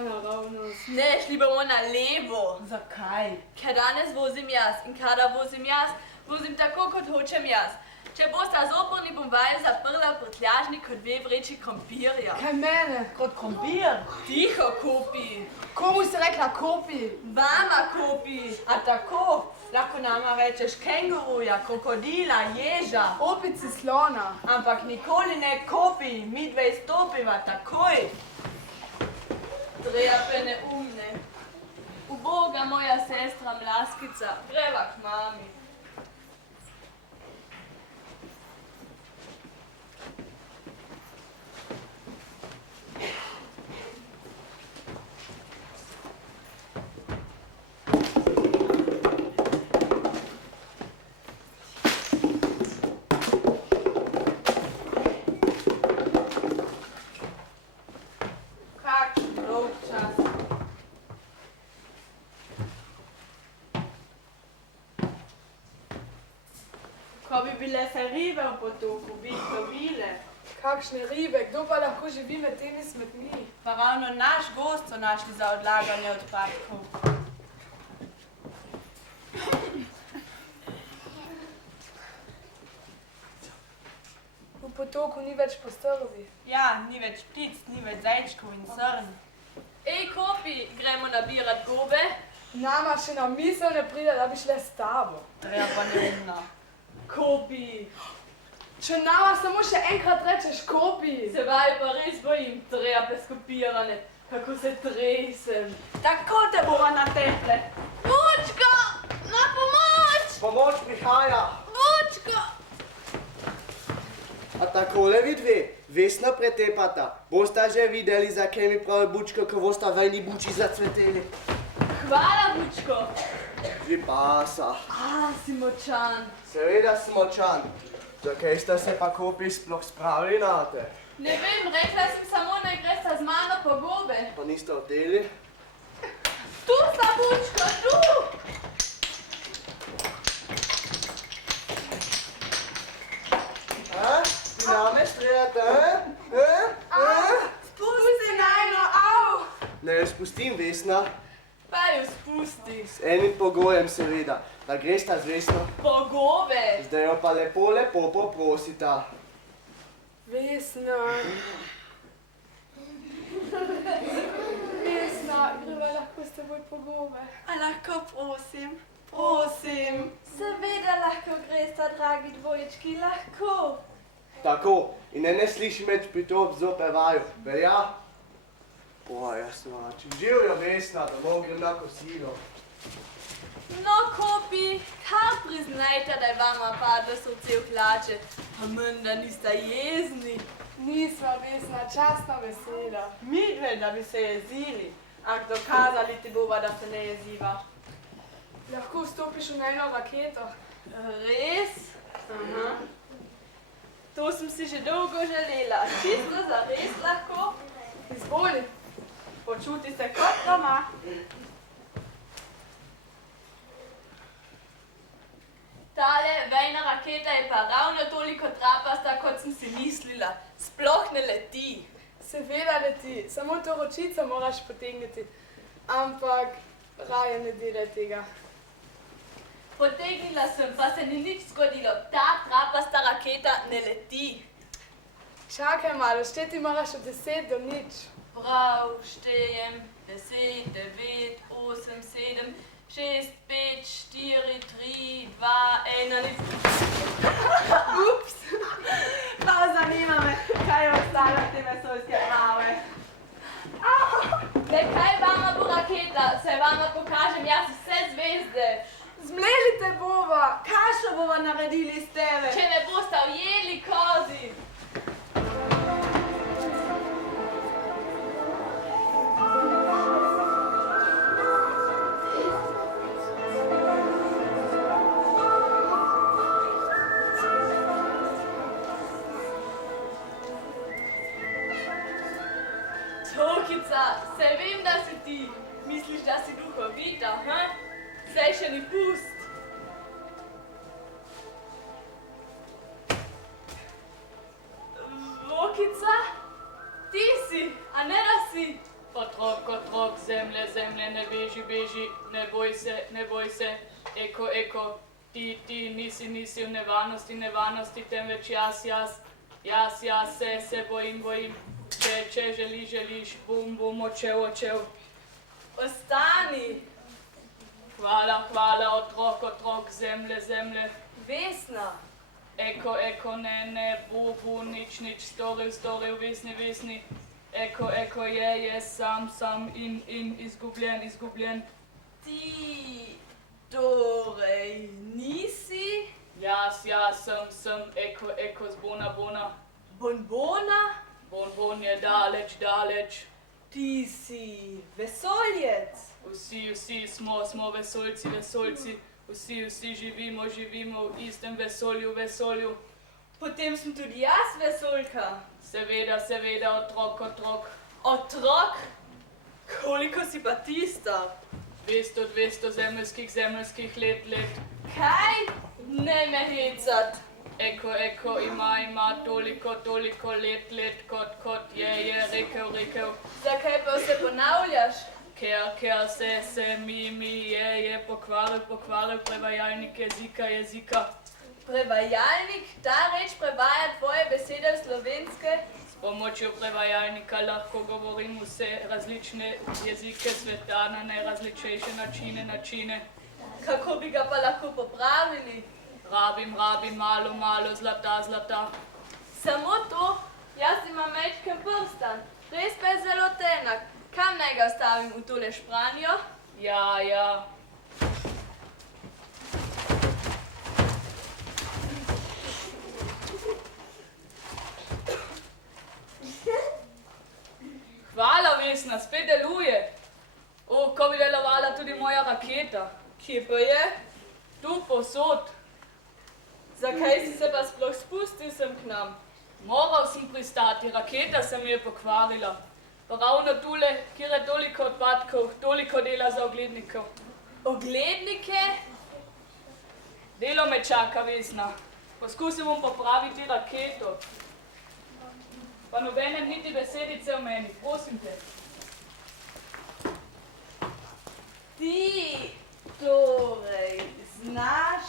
naravnost. Ne, šli bomo na levo. Zakaj? Ker danes vozim jaz in kada vozim jaz, vozim tako, kot hočem jaz. Če bosta zoporni, bom vaju zaprla v prtljažnik kot 2 vreči krompirja. Kaj mene? Kot krompir? Tiho, Kopi. Komu si rekla Kopi? Vama, Kopi. A tako? Lahko nama rečeš kenguruja, krokodila, ježa. Opici slona. Ampak nikoli ne Kopi, mi dve stopiva takoj. Treba neumne. Uboga moja sestra Mlaskica, greva k mami. Ko bi bile se ribe v potoku, bi jih dobile. Kakšne ribe? Kdo pa lahko živi med temi smetmi? Pa ravno naš gost so našli za odlaganje odpadkov. V potoku ni več postolovi. Ja, ni več ptic, ni več zajčkov in srn. Ej, Kopi, gremo nabirat gobe? Nama še na misel ne pride, da bi šle s tabo. Treba pa neumna. Kopi. Če nama samo še enkrat rečeš Kopi. Se vaj pa res bojim, treba preskopirane, kako se tresem. Tako te bova nateple. Vučka, na pomoč! Pomoč prihaja. Vučka! A takole vi dve, Vesna pretepata. Bosta že videli, za kaj mi pravi Bučko, ko bosta vejni buči zacveteli. Hvala, Vučko. Vi pasa. A, si močan. Seveda si močan. Zakaj ste se pa Kopi sploh spravili nate? Ne vem, rekla sem samo, naj gresta z mano po gobe. Pa niste hoteli? Tu sta, Vučko, tu! Ti name streljate, Spusti najno, au! Ne jo spustim, Vesna. Pa jo spusti. S enim pogojem seveda, da gresta z Vesno. Po gobe. Zdaj jo pa lepo poprosita. Vesna. Vesna, greva lahko s teboj po gobe. A lahko prosim? Prosim. Seveda lahko gresta, dragi dvojčki, lahko. Tako, in ne sliši med pritob zoper vaju, velja? Jaz svačim. Živjo, Vesna, domov grem na kosilo. No, Kopi, kar priznajte, da je vama padlo srce v hlače, pa menda nista jezni. Nisva, Vesna, častna vesela. Midve, da bi se jezili. Ak dokazali ti bova, da se ne jeziva. Lahko vstopiš v najno raketo. Res? Aha. To sem si že dolgo želela. Čisto zares lahko. Izvoli. Počuti se kot doma. Tale vejna raketa je pa ravno toliko trapasta, kot sem si mislila. Sploh ne leti. Seveda leti, samo to ročico moraš potegniti. Ampak raje ne delaj tega. Potegnila sem, pa se ni nič zgodilo. Ta trapasta raketa ne leti. Čakaj malo, šteti moraš od 10 do nič. Prav, štejem 10, 9, 8, 7, 6, 5, 4, 3, 2, 1, nič. Ups! Pa zanima me, kaj je ostalo te vesoljske mave. Le kaj vama bo raketa? Se vama pokažem jaz vse zvezde. Zmleli te bova! Kašo bova naredili s tebe? Če me bosta ujeli kozi. Tokica, se vem, da si ti. Misliš, da si duhovita, ha? Saj še ni pust. Vokica, ti si, a ne da si. Pa otrok, zemlje, zemlje, ne beži, beži, ne boj se, eko, eko, ti, nisi, nisi v nevarnosti, nevarnosti, temveč jaz, se bojim, če želiš, bum, očev. Ostani! Hvala, otrok, zemlje. Vesna! Eko, ne, bu, nič, storil, vesni. Eko, je, sam, in, izgubljen. Ti torej nisi? Jaz, sem, eko, zbona. Bonbona? Bonbon je daleč. Ti si vesoljec? Vsi smo vesoljci. Vsi živimo v istem vesolju. Potem sem tudi jaz vesoljka. Seveda, otrok. Otrok? Koliko si pa ti star? 200 zemeljskih let. Kaj? Ne me hecat. Eko, ima toliko let, kot je rekel. Zakaj pa se ponavljaš? Ker se mi je pokvaril prevajalnik jezika. Prevajalnik? Ta reč prevaja tvoje besede v slovenske? S pomočjo prevajalnika lahko govorim vse različne jezike sveta na najrazličnejše načine. Kako bi ga pa lahko popravili? Rabim malo zlata. Samo to? Jaz imam mečken prstan. Res pa je zelo tenak. Kam naj ga stavim v tole špranjo? Ja. Hvala, Vesna, spet deluje. Ko bi delovala tudi moja raketa. Kje pa je? Tu povsod. Zakaj si se pa sploh spustil sem k nam? Moral sem pristati, raketa se mi je pokvarila. Pa ravno tule, kjer je toliko odpadkov, toliko dela za oglednikov. Oglednike? Delo me čaka, Vesna. Poskusil bom popraviti raketo. Pa nobene niti besedice o meni, prosim te. Ti torej znaš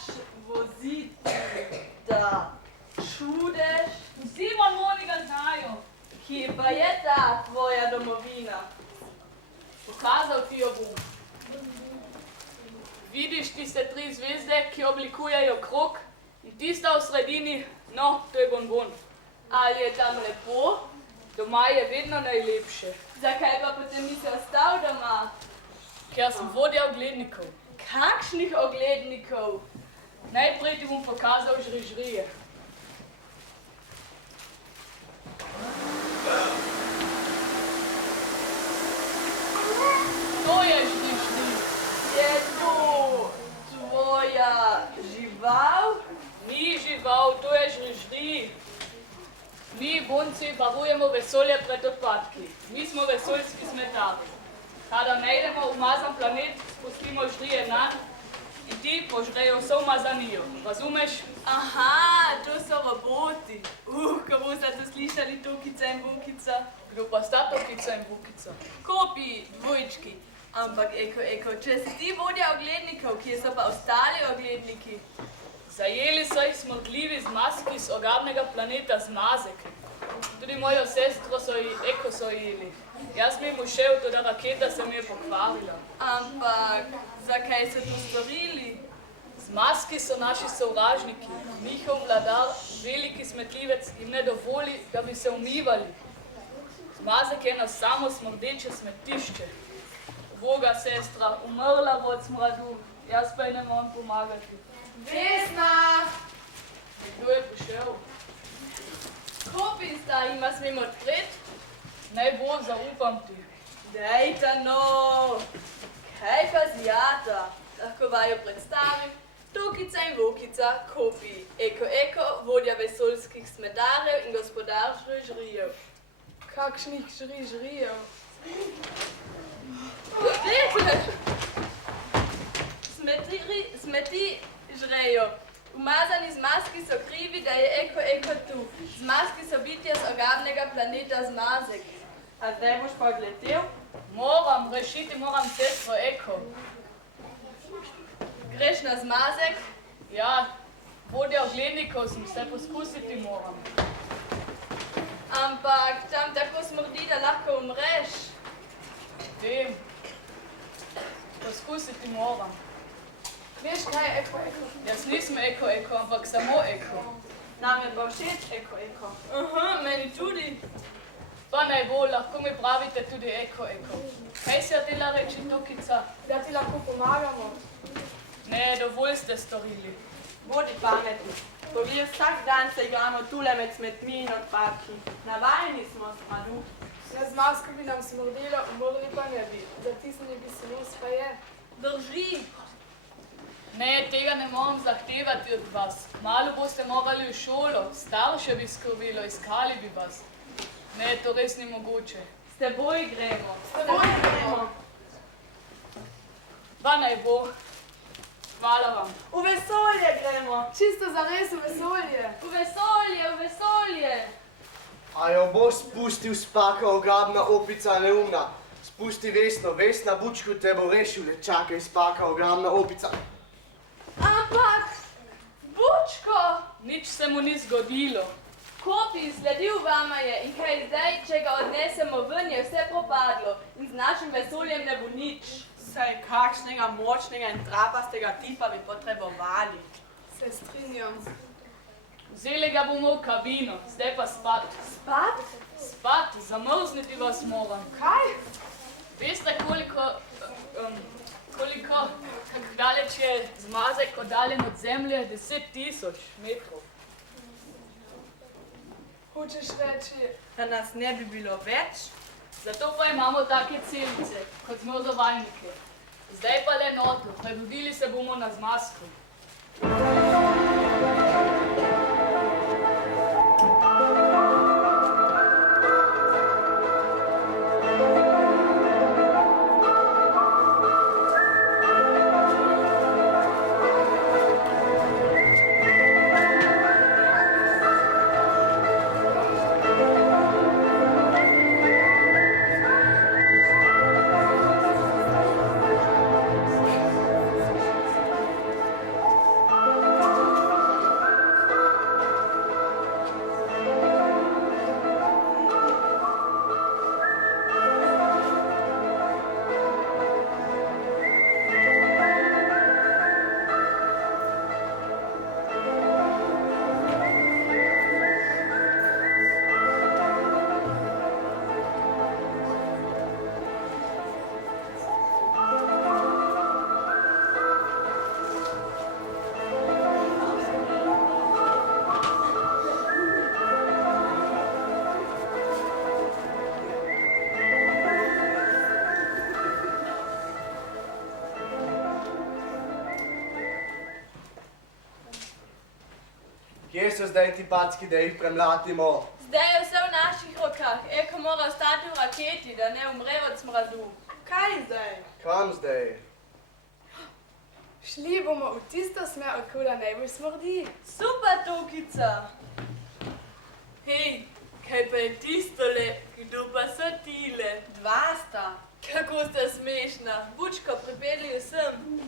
voziti, da čudeš? Vsi mormoni ga znajo. Kje pa je ta tvoja domovina? Pokazal ti jo bom. Vidiš tiste 3 zvezde, ki oblikujejo krog, in tista v sredini, no, to je bonbon. Ali je tam lepo? Doma je vedno najlepše. Zakaj pa potem nisi ostal doma? Ker sem vodja oglednikov. Kakšnih oglednikov? Najprej ti bom pokazal žrižrije. To je žrižrij. Je to tvoja žival? Ni žival, to je žrižrij. Mi, bunci, varujemo vesolje pred odpadki. Mi smo vesoljski smetari. Kadar najdemo umazan planet, spustimo žrije nad in ti požrejo vso umazanijo. Razumeš? Aha, to so roboti. Ko boste to slišali, Tokica in Bukica. Kdo pa sta Tokica in Bukica? Kopi, dvojčki. Ampak eko, če si ti vodja oglednikov, kje so pa ostali ogledniki? Zajeli so jih smrtljivi zmazki z ogabnega planeta Zmazek. Tudi mojo sestro so jeli. Jaz bi mu šel, toda raketa se mi je pokvarila. Ampak zakaj so to storili? Zmazki so naši sovražniki. Njihov vladar, veliki smetljivec, jim ne dovoli, da bi se umivali. Zmazek je eno samo smrdeče smetišče. Boga sestra, umrla bo od smradu, jaz pa ji ne morem pomagati. Vesna! Kdo je prišel? Kopi sta, ima smem odpreti? Naj bo, zaupam ti. Dejta no! Kaj pa zjata? Lahko vaju predstavim. Tokica in Vukica, Kopi. Eko, vodja vesoljskih smetarjev in gospodar žrižrijev. Kakšnih žrižrijev? Smeti žrejo. Umazani zmazki so krivi, da je eko tu. Zmazki so bitja z ogabnega planeta Zmazek. A zdaj boš pa odletel? Rešiti moram cesto Eko. Greš na zmazek? Ja, vodja oglednikov sem, se poskusiti moram. Ampak tam tako smrdi, da lahko umreš. Vem. Poskusiti moram. Veš, kaj je Eko? Jaz nisem Eko, ampak samo Eko. Nam je pa všeč Eko. Aha, meni tudi. Pa naj bo, lahko mi pravite tudi Eko. Kaj si dela reči, Tokica? Da ti lahko pomagamo. Ne, dovolj ste storili. Bodi pametni. Poglej, vsak dan se igramo tule med smetmi in odpadki. Navajeni smo smradu. Na zmazku bi nam smrdelo, umrli pa ne bi. Zatisnili bi se nos, pa je. Drži. Ne, tega ne morem zahtevati od vas. Malo boste morali v šolo, starše bi skrbilo, iskali bi vas. Ne, to res ni mogoče. S teboj gremo. Pa naj bo. Hvala vam. V vesolje gremo. Čisto zares v vesolje. V vesolje. A jo bo spustil spaka ogromna opica neumna. Spusti Vesno, Vesna bučku te bo rešil, ne čakaj spaka ogromna opica. Ampak, Bučko! Nič se mu ni zgodilo. Kopi, sledil vama je in kaj zdaj, če ga odnesemo ven, je vse propadlo in z našim vesoljem ne bo nič. Saj kakšnega močnega in trapastega tipa bi potrebovali. Se strinjam. Vzeli ga bomo v kabino, zdaj pa spat. Spat? Spat, zamrzniti vas moram. Kaj? Veste, koliko daleč je zmazek oddaljen od zemlje? 10.000 metrov. Hočeš reči, Da nas ne bi bilo več? Zato pa imamo take celice, kot zmrzovalnike. Zdaj pa le noto, prebudili se bomo na zmazku. Kje so zdaj ti packi, da jih premlatimo? Zdaj je vse v naših rokah. Eko mora ostati v raketi, da ne umre od smradu. Kaj zdaj? Kam zdaj? Šli bomo v tisto smer, odkuda najbolj smrdi. Super, Tokica. Hej, kaj pa je tistole? Kdo pa so tile? Dva sta. Kako sta smešna. Bučko, pripelji vsem.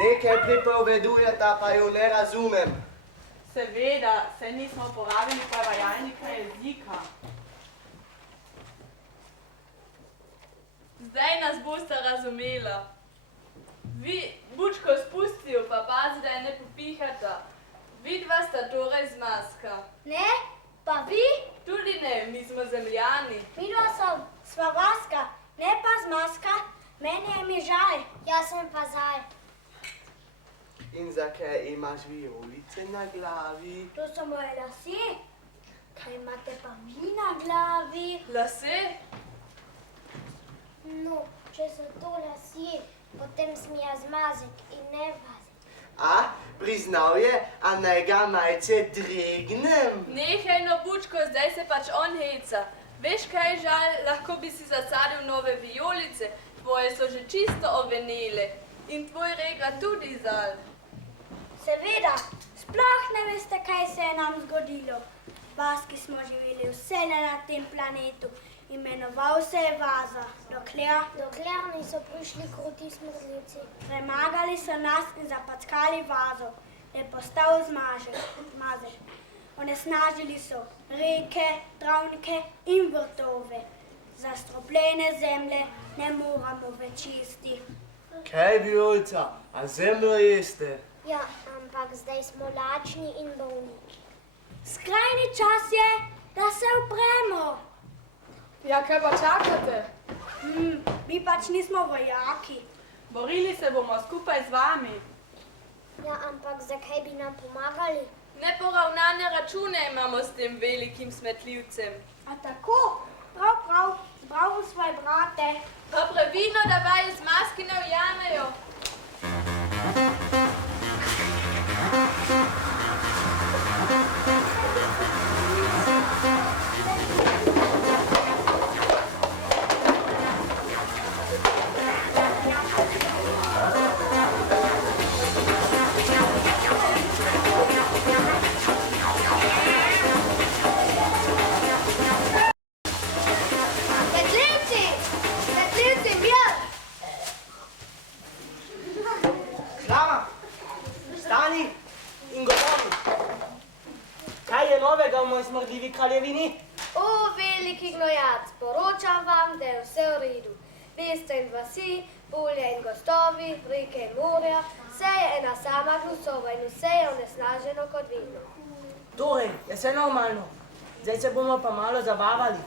Nekaj pripovedujeta, pa jo ne razumem. Seveda, saj nismo uporabili prevajalnika jezika. Zdaj nas bosta razumela. Vi, Bučko, spusti jo, pa pazi, da je ne popihata. Vidva sta torej zmazka. Ne, pa vi? Tudi ne, mi smo zemljani. Vidva sem svavaska, ne pa zmazka. Meni je mi žal. Jaz sem pa zaj. In zakaj imaš vijolice na glavi? To so moje lase. Kaj imate pa vi na glavi? Lase? No, če so to lasje, potem sem jaz zmazek in ne vazek. A, priznal je, a naj ga malce dregnem? Nehaj no, Bučko, zdaj se pač on heca. Veš kaj, Žal, lahko bi si zasadil nove vijolice, tvoje so že čisto ovenele. In tvoj rega tudi, Zal. Seveda, sploh ne veste, kaj se je nam zgodilo. Vaski smo živeli vse na tem planetu. Imenoval se je Vaza, dokler niso prišli kruti smrdljivci. Premagali so nas in zapackali Vazo, da je postal zmazek. Onesnažili so reke, travnike in vrtove. Zastropljene zemlje ne moramo več čisti. Kaj, Vijolica, a zemljo jeste? Ja, ampak zdaj smo lačni in bolni. Skrajni čas je, da se upremo. Ja, kaj pa čakate? Mi pač nismo vojaki. Borili se bomo skupaj z vami. Ja, ampak zakaj bi nam pomagali? Neporavnane račune imamo s tem velikim smetljivcem. A tako? Prav, zbral svoje brate. Pa pravilno, da vaju z maski ne ujamejo. Slama, stani in govori. Kaj je novega v moji smrdljivi kraljevini? O, veliki gnojac, poročam vam, da je vse v redu. Mesta in vasi, polja in gozdovi, reke in morja, vse je ena sama gnusova in vse je onesnaženo kot vedno. Torej, je vse normalno. Zdaj se bomo pa malo zabavali.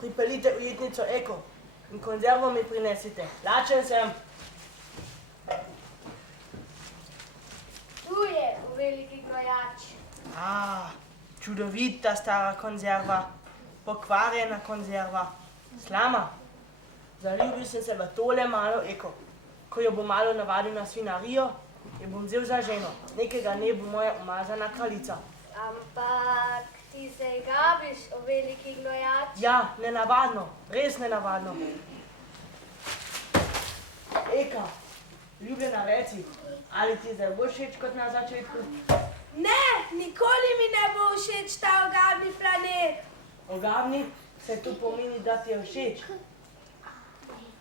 Pripeljite ujetnico Eko in konzervo mi prinesite. Lačen sem. Tu je, o veliki gnojač. Čudovita stara konzerva. Pokvarjena konzerva. Slama, zaljubil sem se v tole malo Eko. Ko jo bom malo navadil na svinarijo, jo bom vzel za ženo. Nekega dne bo moja umazana kraljica. Ampak ti se gabiš, o veliki gnojač. Ja, nenavadno, res nenavadno. Eka, ljubljena reci, ali ti zdaj bo všeč kot na začetku? Ne, nikoli mi ne bo všeč ta ogabni planet. Ogabni se tu pomeni, da ti je všeč.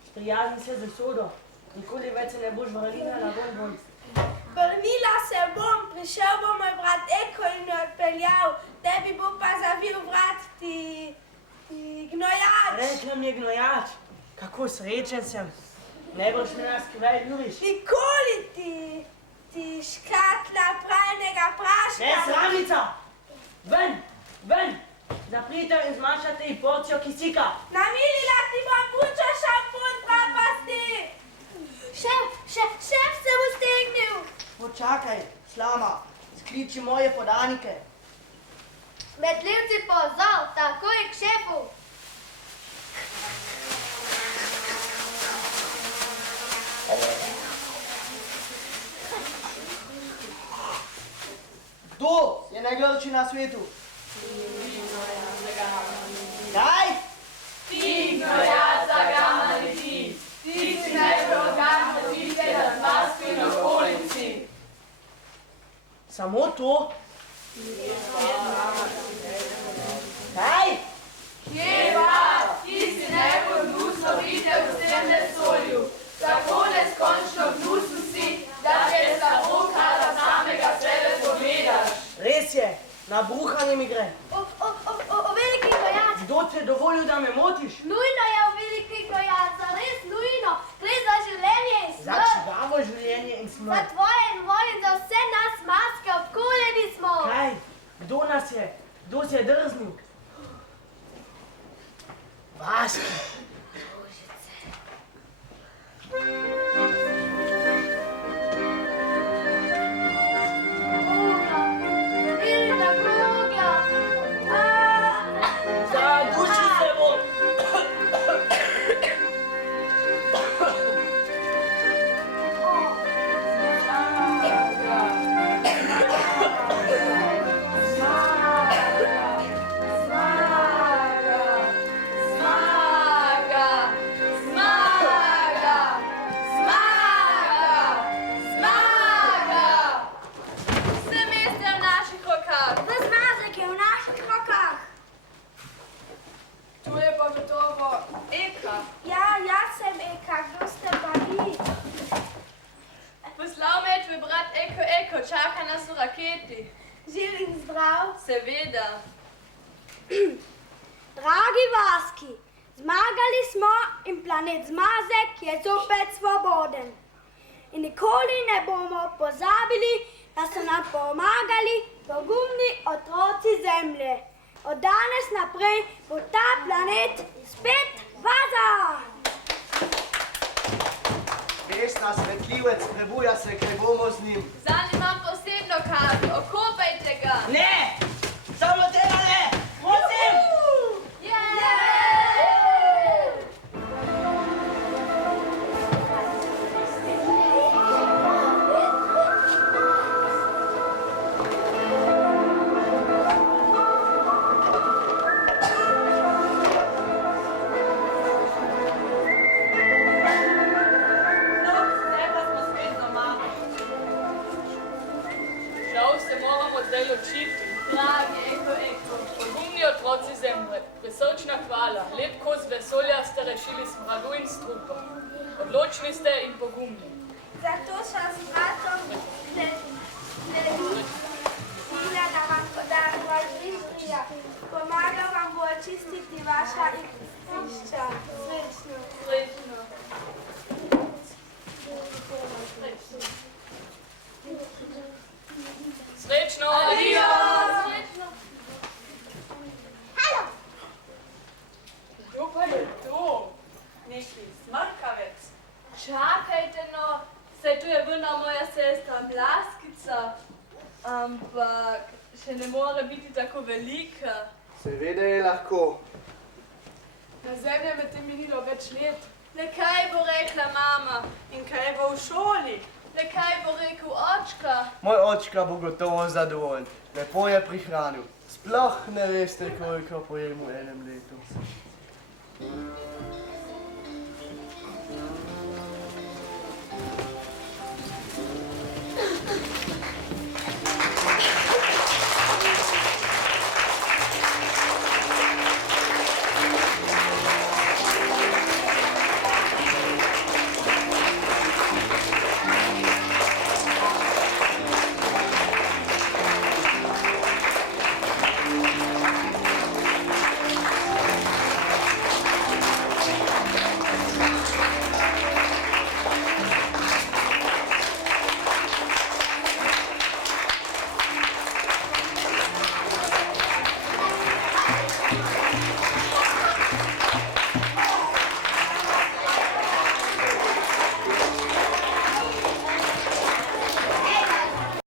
Sprijazni se z usodo, nikoli več se ne boš vrnila na bonbon. Vrnila se bom, prišel bo moj brat Eko in me odpeljal, tebi bo pa zavil vrat ti gnojač. Rekla mi je gnojač, kako srečen sem. Ne boš me naskrivaj ljubiš. Nikoli ti škatla pralnega praška. Ne, sramica! Ven, ven! Zaprite in zmanjšate ji porcijo kisika. Namilila ti bom bučo šampon trapasti. Šef se bo stegnil. Počakaj, Slama, skliči moje podanike. Smetljivci pozor, takoj k šefu. Kdo je najgrči na svetu? Kaj? Ti, gnojac, zagamali ti. Ti si najbolj ogabno tistega z masko in okolici. Samo to? Kaj? Kje pa? Ti si najbolj gnusno videl v tem vesolju. Tako neskončno gnusen si, da te je samo kada samega sebe pogledaš. Res je, nabruhanje mi gre. O veliki gnojac. Kdo ti je dovolil, da me motiš? Nujno je o veliki gnojac, res nujno. Gre za življenje in Za smrt. čigavo življenje in Za smrt. tvoje in moje in za vse nas maske, obkoljeni smo. Kaj? Kdo nas je? Kdo si je drznil? Vaški. Velika krogla. Zaduši se bom. čaka nas v raketi. Živ in zdrav. Seveda. Dragi Vaski, zmagali smo in planet Zmazek je zopet svoboden. In nikoli ne bomo pozabili, da so nam pomagali pogumni otroci Zemlje. Od danes naprej bo ta planet spet vaza. Vesna, svetljivec, prebuja se, kaj bomo z njim. Zanj imam posebno kazo, okopajte ga. Ne! Samo tega ne! Prosim! Žal se moramo zdaj ločiti. Dragi, eko. Pogumni otroci Zemlje, prisrčna hvala. Lep kos vesolja ste rešili smradu in strupa. Odločni ste in pogumni. Zato sem s bratom Sila, da vam podarim vaš izbrija. Pomagal vam bo očistiti vaša igrišča. Srečno. Srečno. Srečno! Adijo! Halo! Kdo pa je to? Neki smrkavec. Čakajte no, saj tu je bila moja sestra Blaskica. Ampak še ne more biti tako velika. Seveda je lahko. Na Zemlji med tem minilo več let. Le kaj bo rekla mama? In kaj bo v šoli? Le kaj bo rekel očka? Moj očka bo gotovo zadovoljen. Lepo je prihranil. Sploh ne veste, koliko pojem v enem letu.